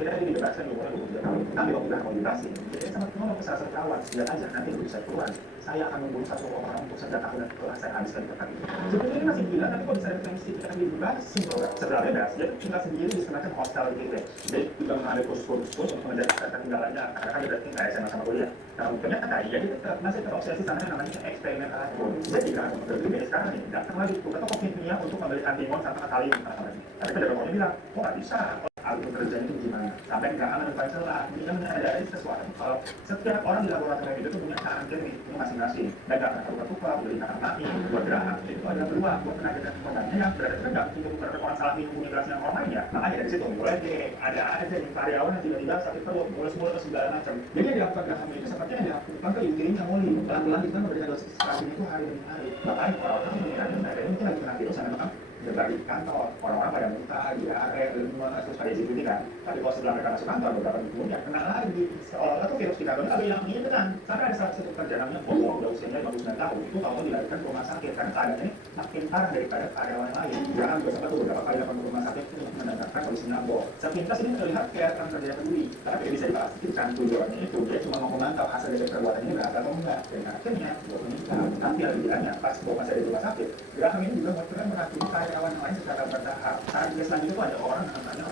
akhirnya dia dibebaskan di umur 23 tahun. Tapi waktu udah mau dibebaskan, dia sama ngomong ke salah satu kawan, lihat aja nanti begitu saya keluar, saya akan membunuh satu orang untuk senjata dan telah saya habiskan di tempat itu. Sebetulnya ini masih gila, tapi kok bisa definisi kita dibebasin bro? Setelah bebas, dia tinggal sendiri di semacam hostel gitu ya. Dia juga mengambil kursus-kursus untuk mengejar ketinggalannya, karena kan dia udah tinggal SMA sama kuliah. Nah, ternyata dia masih terobsesi sama yang namanya eksperimen atom. Jadi kan, berbeda sekarang nih, datang lagi tuh ke toko kimia untuk membeli antimon sama kalium. Tapi pada pokoknya bilang, kok nggak bisa? Alur kerjanya itu gimana? Sampai nggak aman dan celah. Dia menyadari sesuatu kalau setiap orang di laboratorium itu punya cara jernih masing-masing. Dan nggak akan tukar-tukar, beli akan mati, buat gerahan. Itu ada peluang buat tenaga dan tenaga yang berarti kan nggak mungkin beberapa orang salah minum universal yang orang lain ya. Makanya dari situ mulai deh ada aja nih karyawan yang tiba-tiba sakit perut, mulus-mulus ke segala macam. Jadi yang dilakukan gerahan itu seperti yang dilakukan ke dirinya Molly. Pelan-pelan kita memberikan dosis vaksin itu hari demi hari. Bahkan orang-orang mengira mereka ini mungkin lagi kena virus karena memang berbagi di kantor, orang-orang pada muntah, diare, lemas, terus pada gitu kan. Tapi kalau setelah mereka masuk kantor, beberapa minggu kemudian kena lagi. Seolah-olah tuh virus di kantor itu yang ini kan. Sampai ada salah satu pekerja namanya Bobo, udah usianya 59 tahun, itu kalau dilarikan ke rumah sakit karena keadaannya makin parah daripada karyawan yang lain. Jangan juga sempat tuh beberapa kali datang ke rumah sakit itu mendengarkan kondisinya Bobo. Sepintas ini terlihat kayak orang kerja peduli, tapi bisa dipastikan tujuannya itu dia cuma mau memantau hasil dari perbuatannya benar atau enggak. Dan akhirnya Bobo meninggal. Tapi lebih pas Bobo masih ada di rumah sakit, Graham ini juga mulai meracuni karyawan lain secara bertahap. Saat dia selanjutnya itu ada orang yang namanya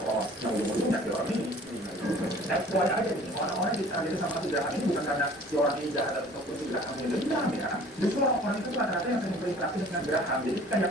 yang ujung-ujungnya si orang ini. FYI aja nih, orang-orang itu sama si Graham ini bukan karena si orang ini jahat ataupun si Graham ini dendam ya. Justru orang-orang itu rata-rata yang sering berinteraksi dengan Graham. Jadi kayak